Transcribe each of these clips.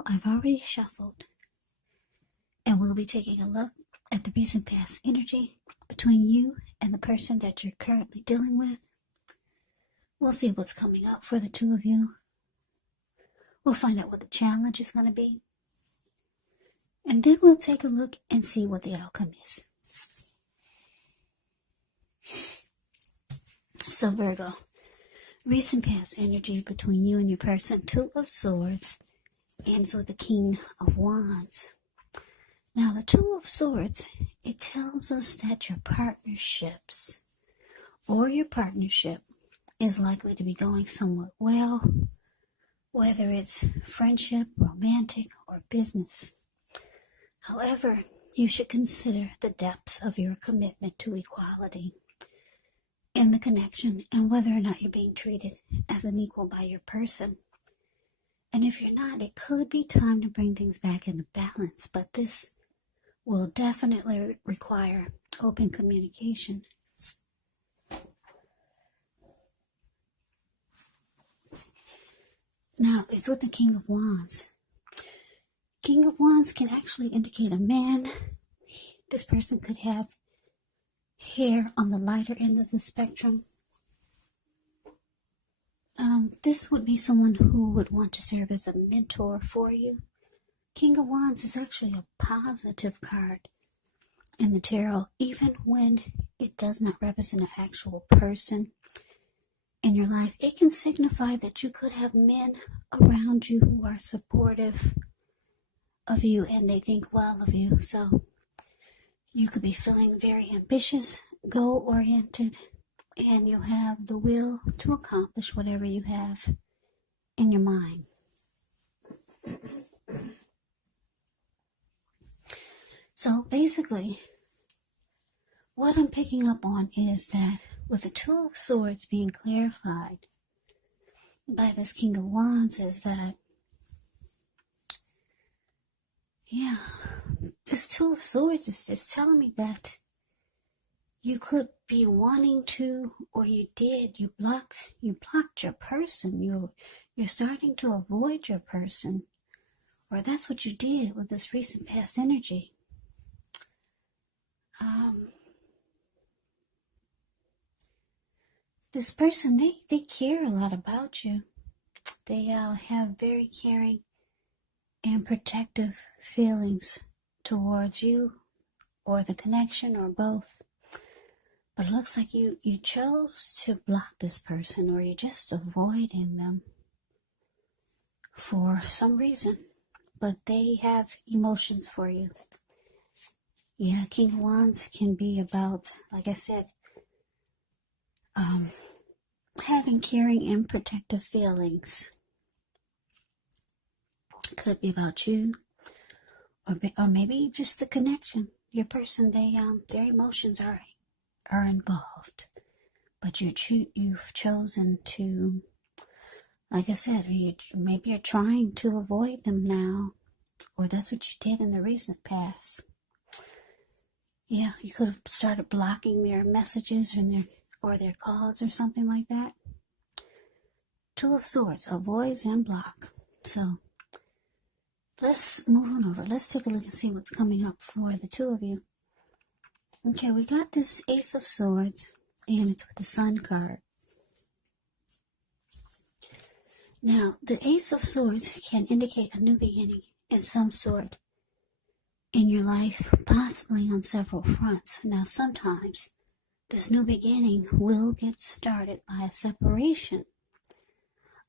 all, I've already shuffled, and we'll be taking a look at the recent past energy between you and the person that you're currently dealing with. We'll see what's coming up for the two of you. We'll find out what the challenge is going to be. And then we'll take a look and see what the outcome is. So Virgo, recent past energy between you and your person, Two of Swords, ends with the King of Wands. Now the Two of Swords, it tells us that your partnerships or your partnership is likely to be going somewhat well, whether it's friendship, romantic, or business. However, you should consider the depths of your commitment to equality in the connection and whether or not you're being treated as an equal by your person. And if you're not, it could be time to bring things back into balance, but this will definitely require open communication. Now, it's with the King of Wands. King of Wands can actually indicate a man. This person could have hair on the lighter end of the spectrum. This would be someone who would want to serve as a mentor for you. King of Wands is actually a positive card in the tarot, even when it does not represent an actual person in your life. It can signify that you could have men around you who are supportive of you and they think well of you. So you could be feeling very ambitious, goal-oriented, and you have the will to accomplish whatever you have in your mind. So basically, what I'm picking up on is that with the Two of Swords being clarified by this King of Wands is that, this Two of Swords is telling me that you could be wanting to, or you blocked your person. You're starting to avoid your person, or that's what you did with this recent past energy. This person, they care a lot about you. They have very caring and protective feelings towards you, or the connection, or both. But it looks like you chose to block this person, or you're just avoiding them for some reason. But they have emotions for you. Yeah, King of Wands can be about, like I said, having caring and protective feelings. Could be about you, or maybe just the connection. Your person, their emotions are involved, but you've chosen to, like I said, maybe you're trying to avoid them now, or that's what you did in the recent past. Yeah, you could have started blocking their messages or their calls or something like that. Two of Swords, avoids and block. So let's move on over. Let's take a look and see what's coming up for the two of you. Okay, we got this Ace of Swords, and it's with the Sun card. Now, the Ace of Swords can indicate a new beginning in some sort in your life, possibly on several fronts. Now, sometimes this new beginning will get started by a separation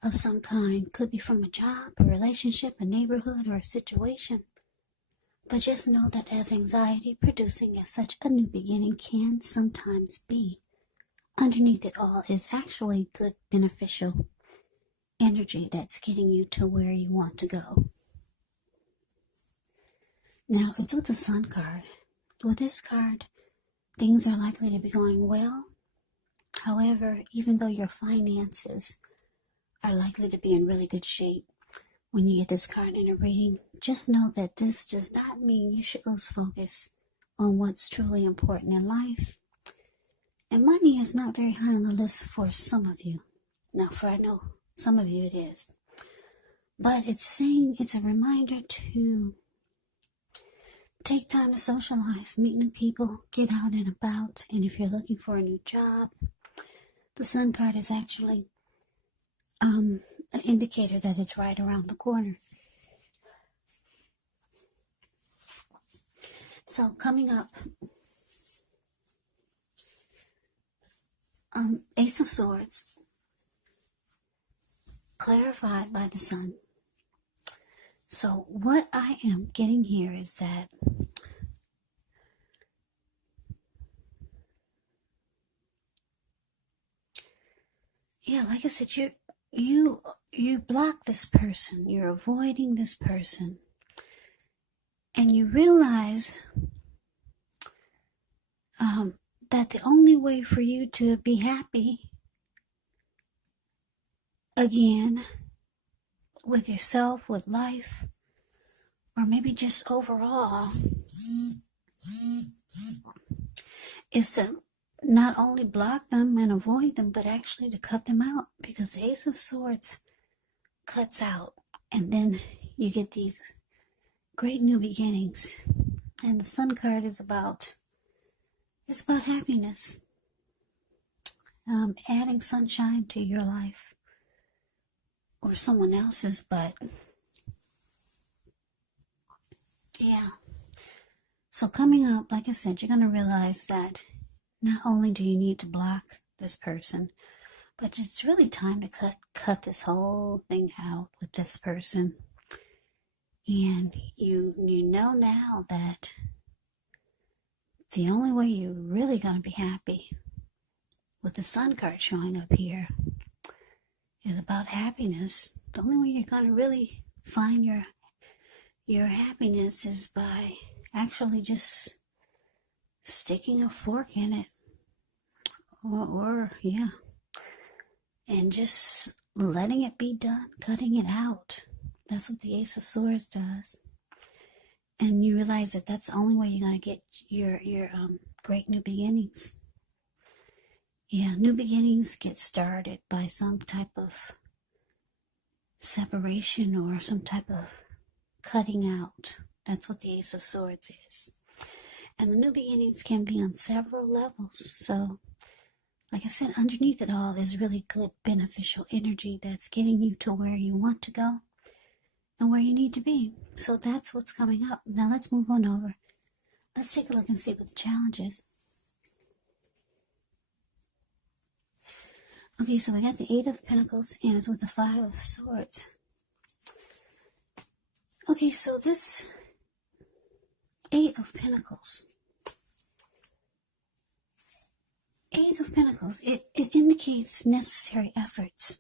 of some kind. Could be from a job, a relationship, a neighborhood, or a situation. But just know that as anxiety producing as such a new beginning can sometimes be, underneath it all is actually good, beneficial energy that's getting you to where you want to go. Now, it's with the Sun card. With this card, things are likely to be going well. However, even though your finances are likely to be in really good shape, when you get this card in a reading, just know that this does not mean you should lose focus on what's truly important in life. And money is not very high on the list for some of you. Now, I know some of you it is. But it's saying it's a reminder to take time to socialize, meet new people, get out and about. And if you're looking for a new job, the Sun card is actually an indicator that it's right around the corner. So coming up, Ace of Swords, clarified by the Sun. So what I am getting here is that like I said, you block this person, you're avoiding this person, and you realize that the only way for you to be happy again with yourself, with life, or maybe just overall, is to not only block them and avoid them, but actually to cut them out, because the Ace of Swords cuts out, and then you get these great new beginnings. And the Sun card is about happiness, adding sunshine to your life or someone else's, but yeah. So coming up, like I said, you're going to realize that not only do you need to block this person, but it's really time to cut this whole thing out with this person. And you know now that the only way you're really going to be happy, with the Sun card showing up here, is about happiness. The only way you're going to really find your happiness is by actually just sticking a fork in it, or and just letting it be done, cutting it out. That's what the Ace of Swords does. And you realize that that's the only way you're going to get your great new beginnings. Yeah, new beginnings get started by some type of separation or some type of cutting out. That's what the Ace of Swords is. And the new beginnings can be on several levels. So, like I said, underneath it all is really good, beneficial energy that's getting you to where you want to go and where you need to be. So that's what's coming up. Now let's move on over. Let's take a look and see what the challenge is. Okay, so we got the Eight of Pentacles, and it's with the Five of Swords. Okay, so this Eight of Pentacles, it indicates necessary efforts.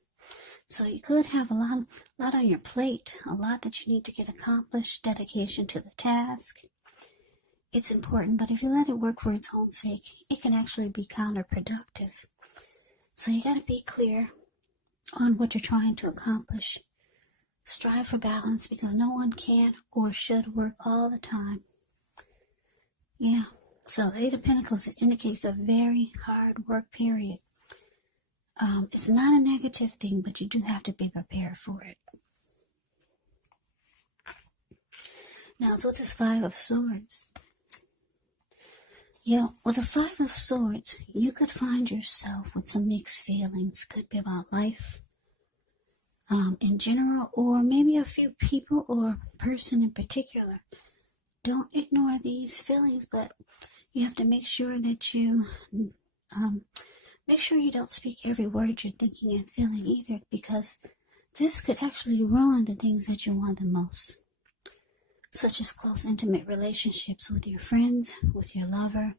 So you could have a lot on your plate, a lot that you need to get accomplished, dedication to the task. It's important, but if you let it work for its own sake, it can actually be counterproductive. So you got to be clear on what you're trying to accomplish. Strive for balance, because no one can or should work all the time. Yeah, so the Eight of Pentacles, it indicates a very hard work period. It's not a negative thing, but you do have to be prepared for it. Now, it's with this Five of Swords. Yeah, with the Five of Swords, you could find yourself with some mixed feelings. Could be about life in general, or maybe a few people or person in particular. Don't ignore these feelings, but you have to make sure that you make sure you don't speak every word you're thinking and feeling either, because this could actually ruin the things that you want the most, such as close, intimate relationships with your friends, with your lover.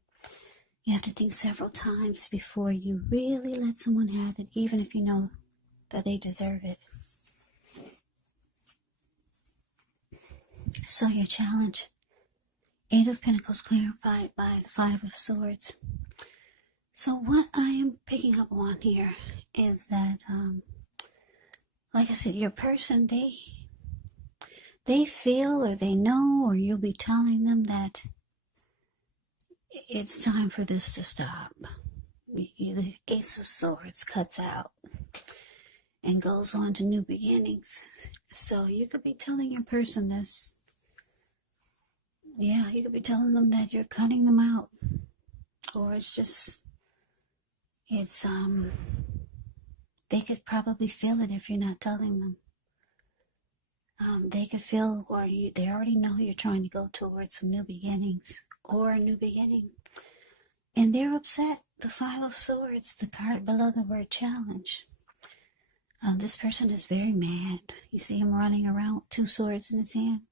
You have to think several times before you really let someone have it, even if you know that they deserve it. So your challenge, Eight of Pentacles clarified by the Five of Swords. So what I am picking up on here is that, like I said, your person, they feel, or they know, or you'll be telling them that it's time for this to stop. The Ace of Swords cuts out. and goes on to new beginnings. So you could be telling your person this. Yeah, you could be telling them that you're cutting them out. Or they could probably feel it if you're not telling them. They could feel, they already know you're trying to go towards some new beginnings or a new beginning. And they're upset. The Five of Swords, the card below the word challenge. This person is very mad. You see him running around with 2 swords in his hand.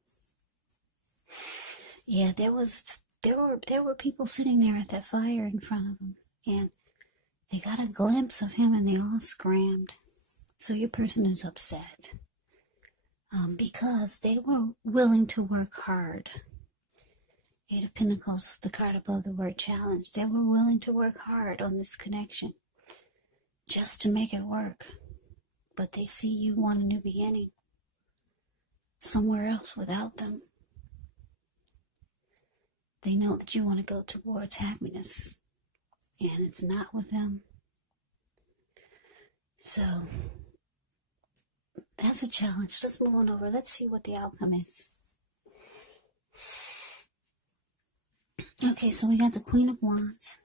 Yeah, there were people sitting there at that fire in front of him, and they got a glimpse of him and they all scrammed. So your person is upset because they were willing to work hard. 8 of Pentacles, the card above the word challenge. They were willing to work hard on this connection just to make it work. But they see you want a new beginning somewhere else without them. They know that you want to go towards happiness, and it's not with them. So that's a challenge. Let's move on over. Let's see what the outcome is. Okay, so we got the Queen of Wands,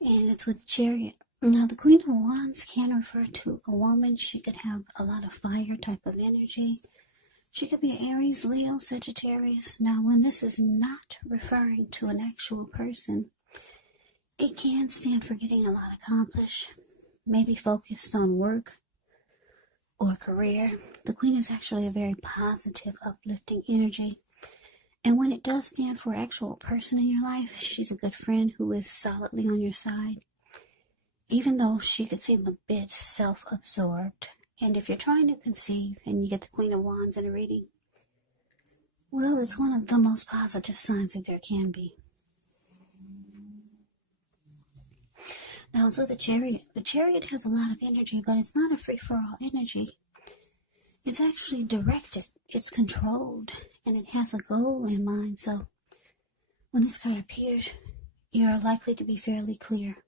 and it's with the Chariot. Now, the Queen of Wands can refer to a woman. She could have a lot of fire type of energy. She could be Aries, Leo, Sagittarius. Now, when this is not referring to an actual person, it can stand for getting a lot accomplished, maybe focused on work or career. The Queen is actually a very positive, uplifting energy. And when it does stand for an actual person in your life, she's a good friend who is solidly on your side, even though she could seem a bit self-absorbed. And if you're trying to conceive and you get the Queen of Wands in a reading, well, it's one of the most positive signs that there can be. Now, so the Chariot has a lot of energy, but it's not a free-for-all energy. It's actually directed, it's controlled, and it has a goal in mind. So when this card appears, you're likely to be fairly clear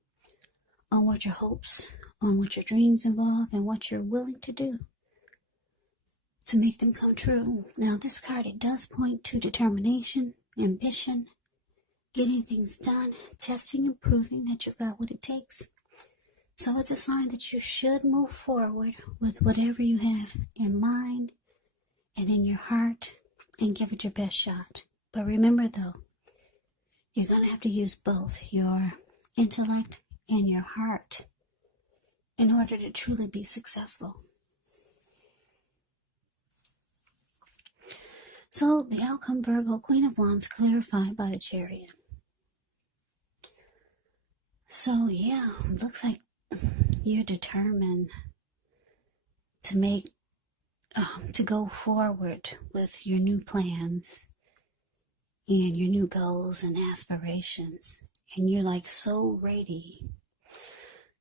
on what your hopes, on what your dreams involve, and what you're willing to do to make them come true. Now, this card, it does point to determination, ambition, getting things done, testing and proving that you've got what it takes. So it's a sign that you should move forward with whatever you have in mind and in your heart and give it your best shot. But remember, though, you're going to have to use both your intellect and your heart in order to truly be successful. So the outcome, Virgo, Queen of Wands, clarified by the Chariot. So yeah, looks like you're determined to go forward with your new plans and your new goals and aspirations. And you're like so ready,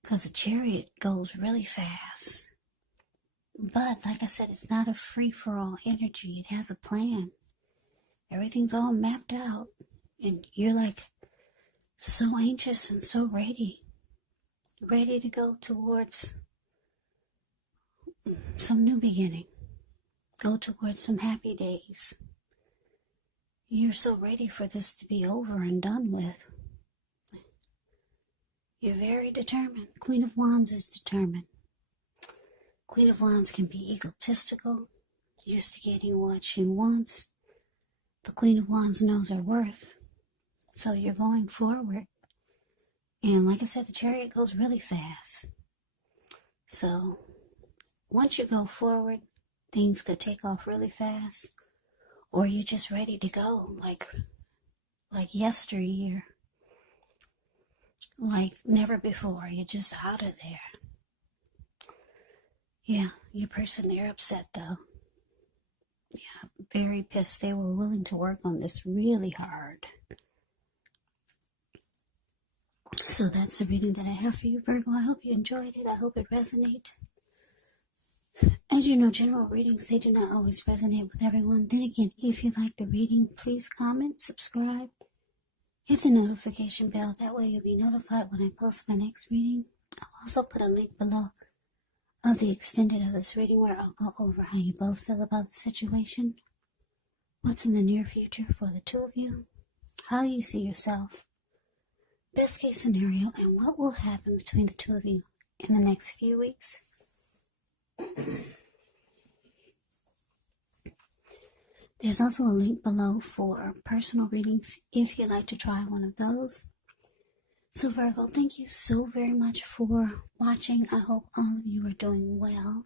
because the Chariot goes really fast. But like I said, it's not a free-for-all energy. It has a plan. Everything's all mapped out. And you're like so anxious and so ready to go towards some new beginning. Go towards some happy days. You're so ready for this to be over and done with. You're very determined. Queen of Wands is determined. Queen of Wands can be egotistical, used to getting what she wants. The Queen of Wands knows her worth. So you're going forward. And like I said, the Chariot goes really fast. So once you go forward, things could take off really fast. Or you're just ready to go like yesteryear. Like never before. You're just out of there. Yeah, your person, they're upset though. Yeah, very pissed. They were willing to work on this really hard. So that's the reading that I have for you, Virgo. I hope you enjoyed it. I hope it resonated. As you know, general readings, they do not always resonate with everyone. Then again, if you like the reading, please comment, subscribe, hit the notification bell. That way you'll be notified when I post my next reading. I'll also put a link below of the extended of this reading, where I'll go over how you both feel about the situation, what's in the near future for the two of you, how you see yourself, best case scenario, and what will happen between the two of you in the next few weeks. There's also a link below for personal readings if you'd like to try one of those. So Virgo, thank you so very much for watching. I hope all of you are doing well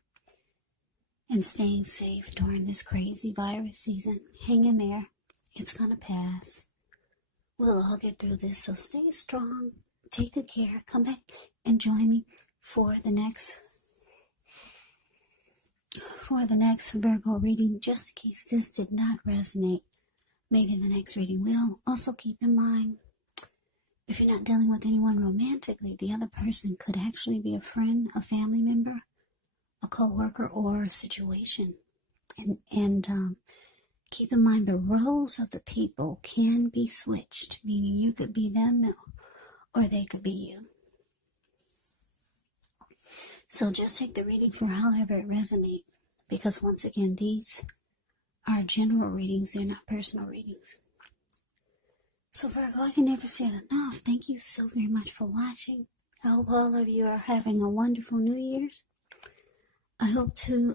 and staying safe during this crazy virus season. Hang in there. It's going to pass. We'll all get through this, so stay strong. Take good care. Come back and join me for the next Virgo reading, just in case this did not resonate. Maybe the next reading will. Also keep in mind, if you're not dealing with anyone romantically, the other person could actually be a friend, a family member, a co-worker, or a situation. And keep in mind the roles of the people can be switched, meaning you could be them or they could be you. So just take the reading for however it resonates, because once again, these are general readings, they're not personal readings. So Virgo, I can never say it enough. Thank you so very much for watching. I hope all of you are having a wonderful New Year's. I hope to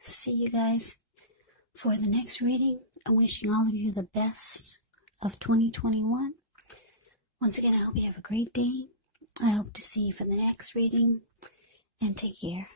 see you guys for the next reading. I'm wishing all of you the best of 2021. Once again, I hope you have a great day. I hope to see you for the next reading, and take care.